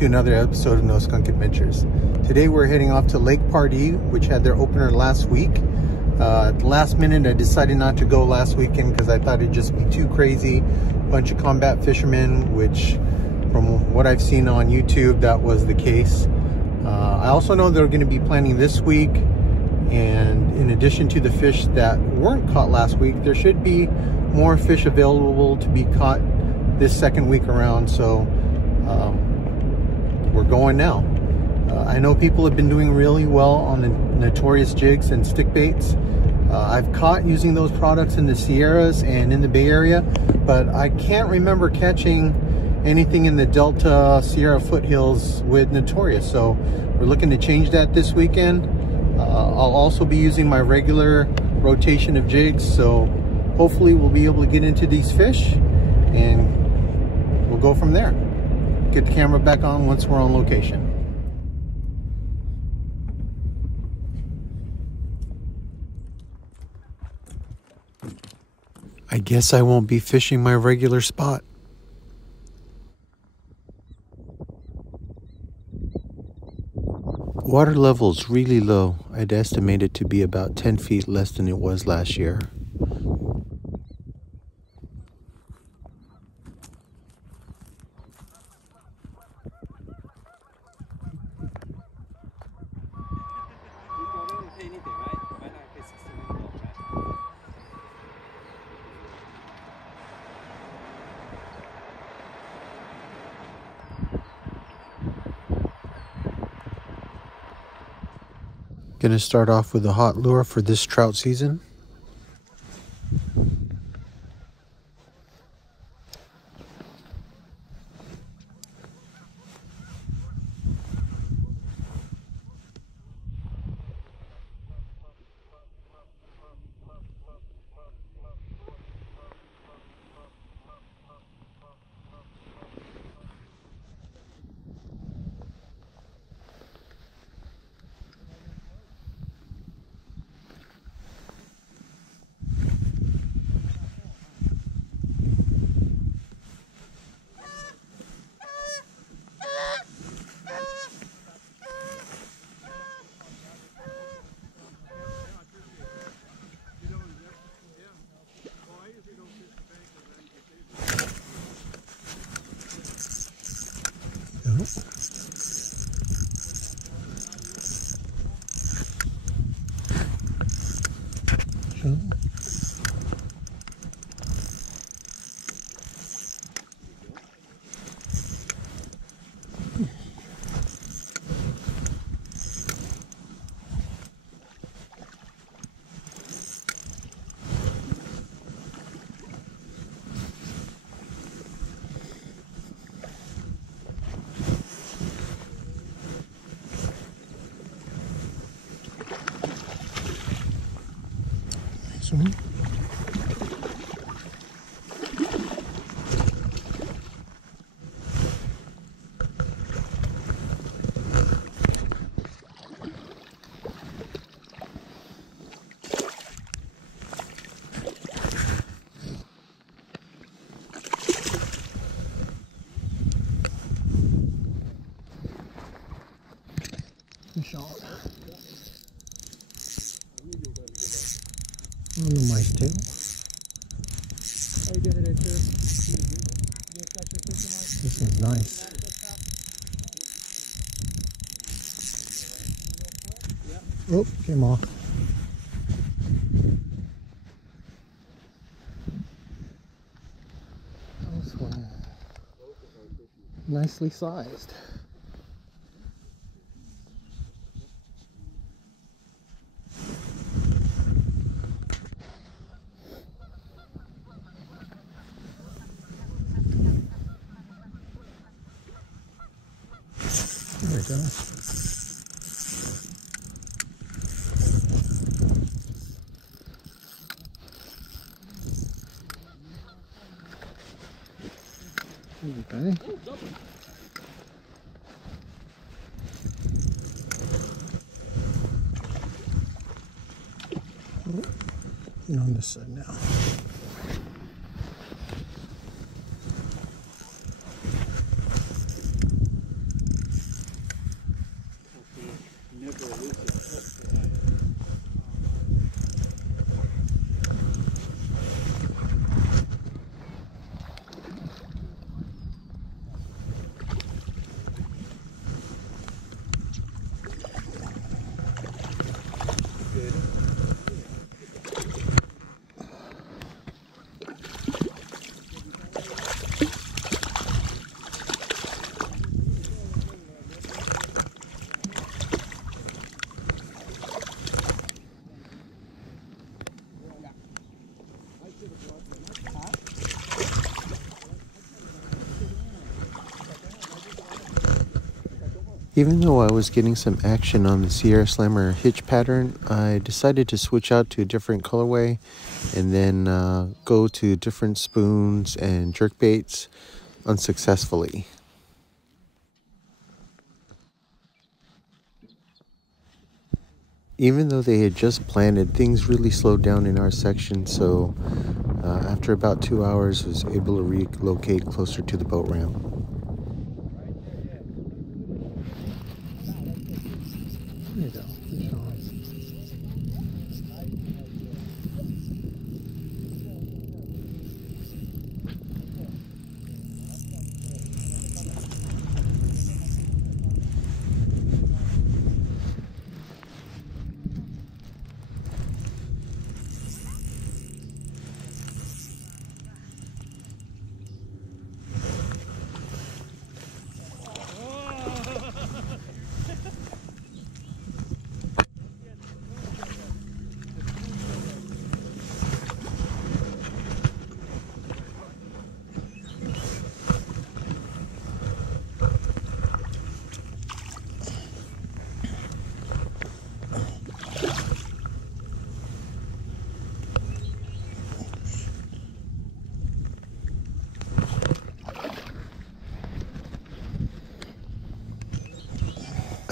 to another episode of No Skunk Adventures. Today we're heading off to Lake Pardee, which had their opener last week. At the last minute I decided not to go last weekend because I thought it'd just be too crazy. Bunch of combat fishermen, which from what I've seen on YouTube, that was the case. I also know they're going to be planning this week, and in addition to the fish that weren't caught last week, there should be more fish available to be caught this second week around. So we're going now. I know people have been doing really well on the notorious jigs and stick baits. I've caught using those products in the Sierras and in the Bay Area, but I can't remember catching anything in the Delta Sierra foothills with notorious. So we're looking to change that this weekend. I'll also be using my regular rotation of jigs, so hopefully we'll be able to get into these fish and we'll go from there. Get the camera back on once we're on location. I guess I won't be fishing my regular spot. Water level's really low. I'd estimate it to be about 10 feet less than it was last year. Gonna start off with a hot lure for this trout season. Nice one. Fish on. On the mice tail. How you doing today, sir? This one's nice. Oh, came off. This one, nicely sized. There we go. Okay. And on this side now. Even though I was getting some action on the Sierra Slammer hitch pattern, I decided to switch out to a different colorway and then go to different spoons and jerkbaits unsuccessfully. Even though they had just planted, things really slowed down in our section, so after about 2 hours, I was able to relocate closer to the boat ramp. There you go.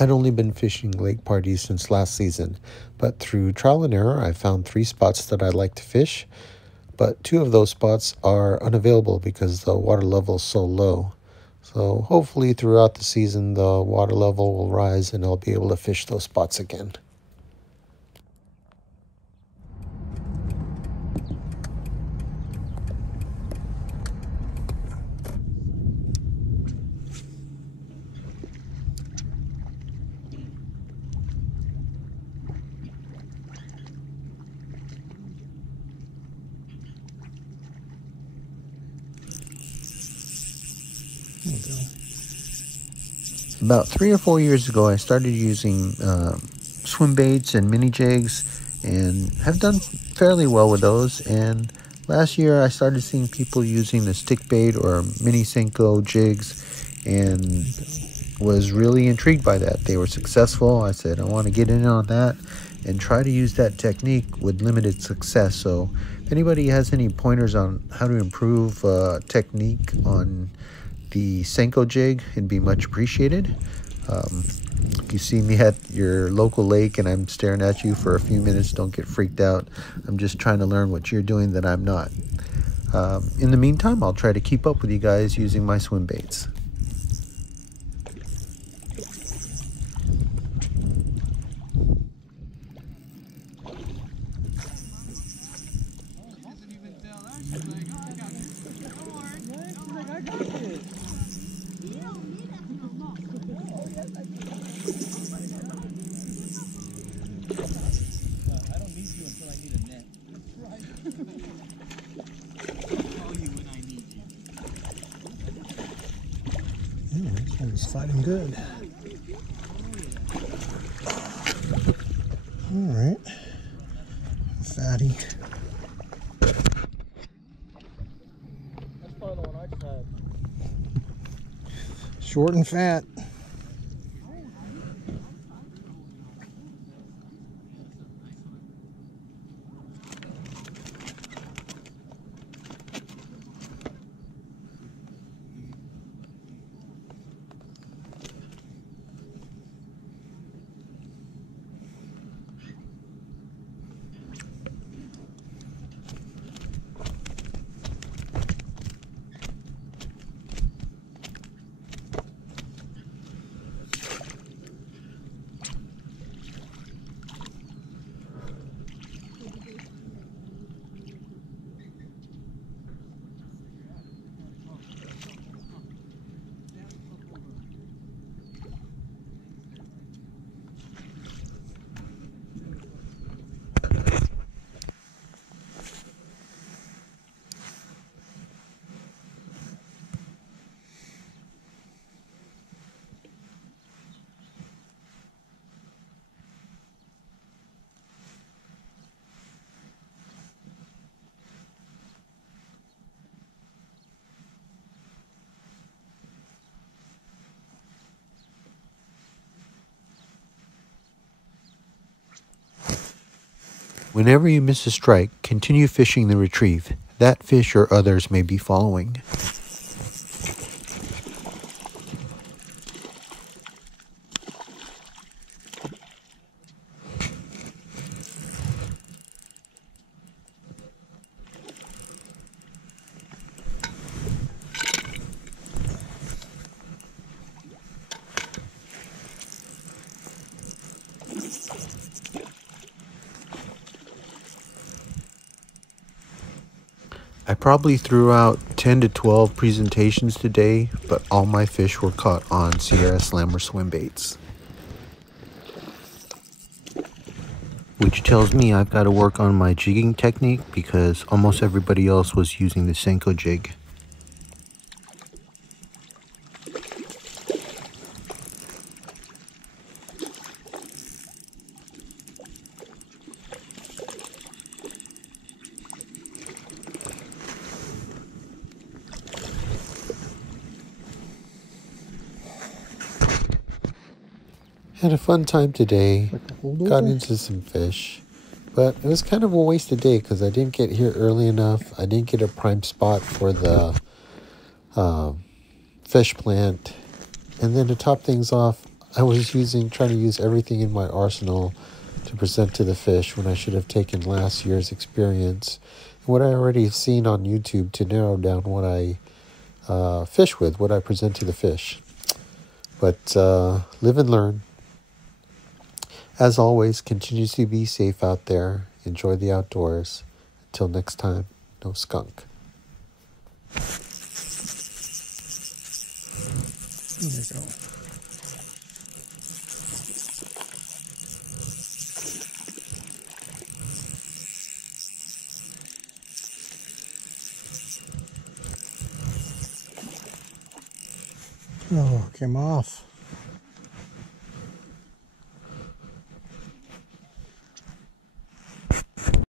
I'd only been fishing Lake Pardee since last season, but through trial and error, I found 3 spots that I'd like to fish, but 2 of those spots are unavailable because the water level is so low. So hopefully throughout the season, the water level will rise and I'll be able to fish those spots again. About 3 or 4 years ago, I started using swim baits and mini jigs and have done fairly well with those. And last year, I started seeing people using the stick bait or mini Senko jigs and was really intrigued by that. They were successful. I said, I want to get in on that and try to use that technique with limited success. So if anybody has any pointers on how to improve technique on the Senko jig, it'd be much appreciated. If you see me at your local lake and I'm staring at you for a few minutes, don't get freaked out. I'm just trying to learn what you're doing that I'm not. In the meantime, I'll try to keep up with you guys using my swim baits. This one's fighting good. All right, fatty. That's probably the one I just had. Short and fat. Whenever you miss a strike, continue fishing the retrieve. That fish or others may be following. I probably threw out 10 to 12 presentations today, but all my fish were caught on Sierra Slammer Swimbaits. Which tells me I've got to work on my jigging technique because almost everybody else was using the Senko jig. Had a fun time today, got into some fish, but it was kind of a wasted day because I didn't get here early enough. I didn't get a prime spot for the fish plant, and then to top things off, I was trying to use everything in my arsenal to present to the fish when I should have taken last year's experience and what I already seen on YouTube to narrow down what I fish with, what I present to the fish. But live and learn. As always, continue to be safe out there. Enjoy the outdoors. Until next time, no skunk. There you go. Oh, came off.